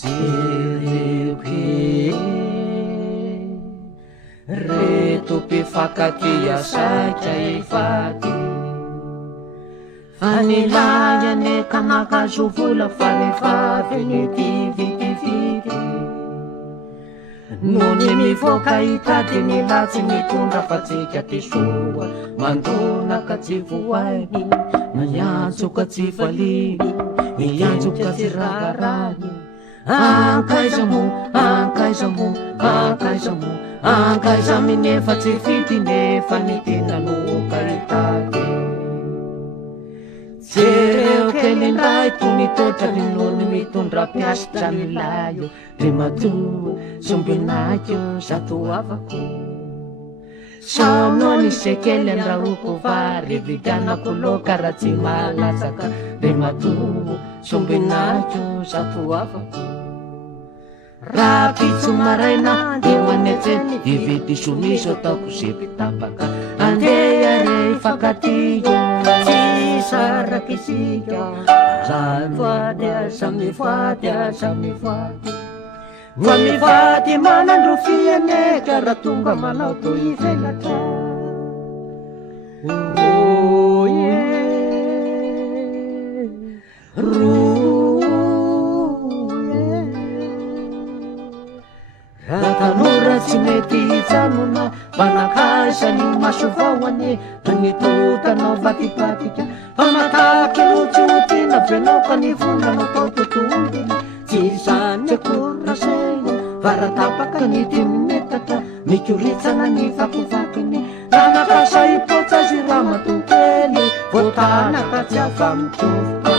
jereko he reto mpifankaty asaika efaty fanilaiane ka makazo vola fa nefavy netivitivity no ny mivoaka hitady milatsy mitondra fa tsika tesoa mandona ka tsy voainy miantsoka tsy valiny miantsoka tsy rarany ankaiza mo ankaiza mo ankaiza mo ankaiza minefa tsy fity nefa ny tena noka hitady jereo kely ndray toy nitotrany nony mitondra piasitra milayo de matoa sombinakyo zato avako sono ny sekely andrahoko vary viganako loka raha tsy malatsaka de matoa sombinakyo zato avako raha pitso maraina de manetseny ividy somiso ataoko zepitapaka andeha re fakatio saraky sika zavoady asa mivoady asa mivoady va mivoady manandro fianeka raha tonga manao to ivelatra oye roye raha tanora tsy mety hijanona fanakaisany maso vaoane toy ny totanao vatipatika fa mataky lotsotina venao ka ny vondrano tao totombiny tsy zany akorasena varatapaka ny dimimetatra mikoritsana ny vakovakiny tanakasa ipotsa zy raha matokely votanaka tsy ava mitsofa